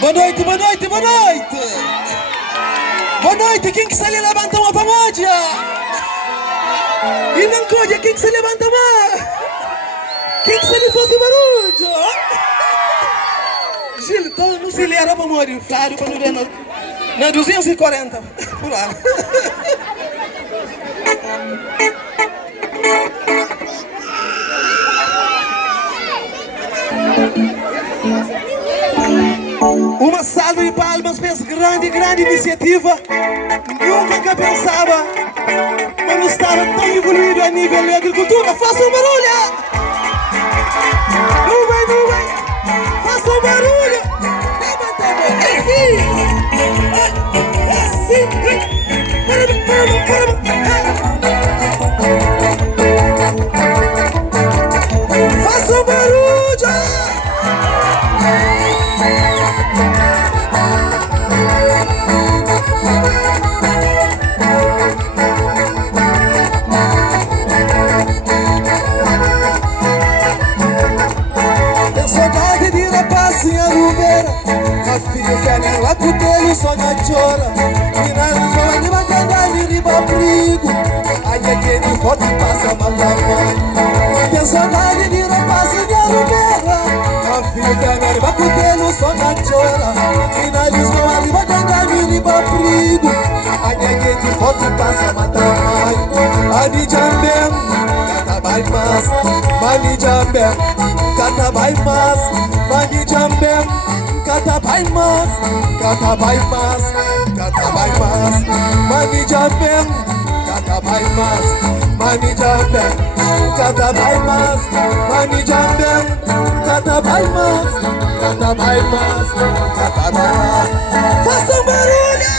Boa noite, boa noite, boa noite! Boa noite, quem que está ali levanta uma pamoja? E não colhe, quem que se levanta mais? Quem que se lhe faz o barulho? Gil, então não se lhe era para morrer, Flávio, para não ver na 240, por lá. Uma salva de palmas para essa grande iniciativa. Nunca pensava, mas não estava tão evoluído a nível de agricultura. Faça um barulho! Nuvem! Faça um barulho! Levanta a mão, assim! Faça um barulho! Filho velho, a cutelho só na chora. Miranos vão ali batalhar e riba brigo. Aí é que ele volta e passa a matar mãe. Tem saudade de rapaz e de alugueira. A filho velho, a cutelho só na chora. Miranos vão ali batalhar e riba brigo. Aí é que ele volta e passa a matar mãe. Ali jambem, cata vai mas. Mali jambem, cata vai mas. Mali jambem. Kata vai mas, mani jambem. Kata vai mas, mani jambem. Kata vai mas, mani jambem. Kata vai mas, kata vai mas, kata vai mas. Faça um barulho!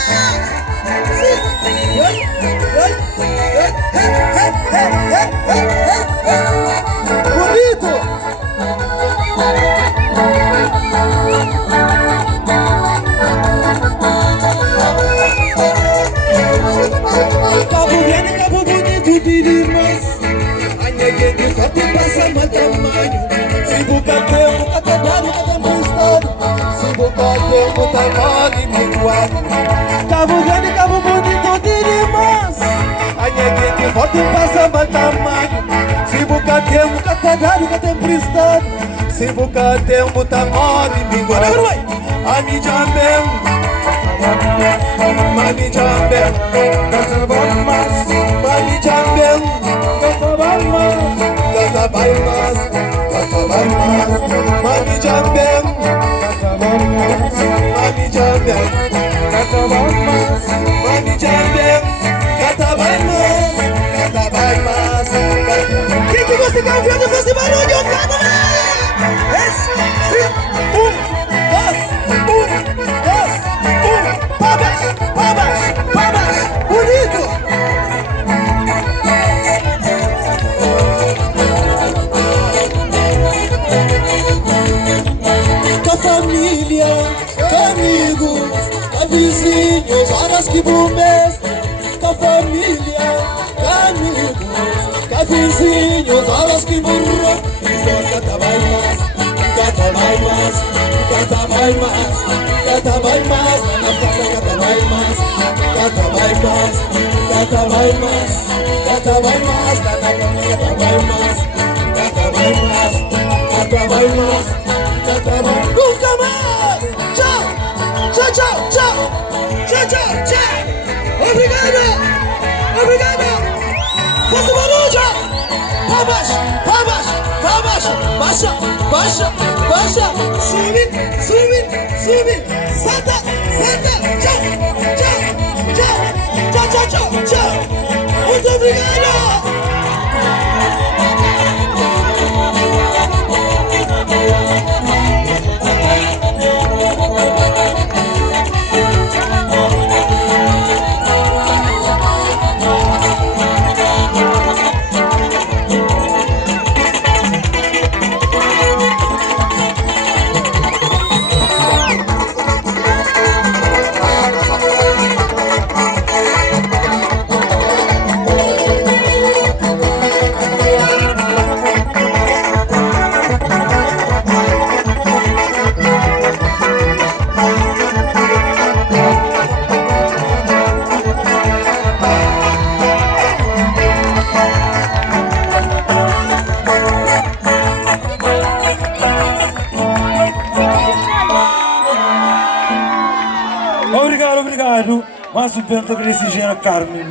Bonito! Cabo bonito de irmãs. A neguete forte passa mal tamanho. Se buca tempo, cata dado, cata mostrado. Se buca tempo, tá mal e minguado. Cabo bonito de irmãs. A neguete forte passa mal tamanho. Se buca tempo, cata dado, cata emprestado. Se buca tempo, tá mal e minguado. A mídia mesmo. Mani jambem, kata vai mas. Mani jambem, kata vai mas. Kata vai mas, kata vai mas. Mani jambem, kata vai mas. Mani jambem, kata vai mas. Mani jambem, kata vai mas. Kata vai mas. Quem que gosta de ouvir de fazer barulho, canta mais! Esse, Palmas, bonito! Com a família, com amigos, com vizinhos, horas que bombeiros. Com a família, com amigos, com vizinhos, horas que burro. Cata vai mais, cata vai mais, cata vai mais, cata vai mais, na praça cata vai mais, cata vai mais, cata vai mais, cata vai mais, na praça cata vai mais, cata vai mais, cata vai mais, cata vai nunca mais. Tchau, tchau, tchau, tchau, tchau, tchau, tchau. Obrigado. Faça barulho. Palmas, baixa. Sube. Senta. Tchau. Muito obrigado. Obrigado. Mais um penta, Grace Gera Carmen.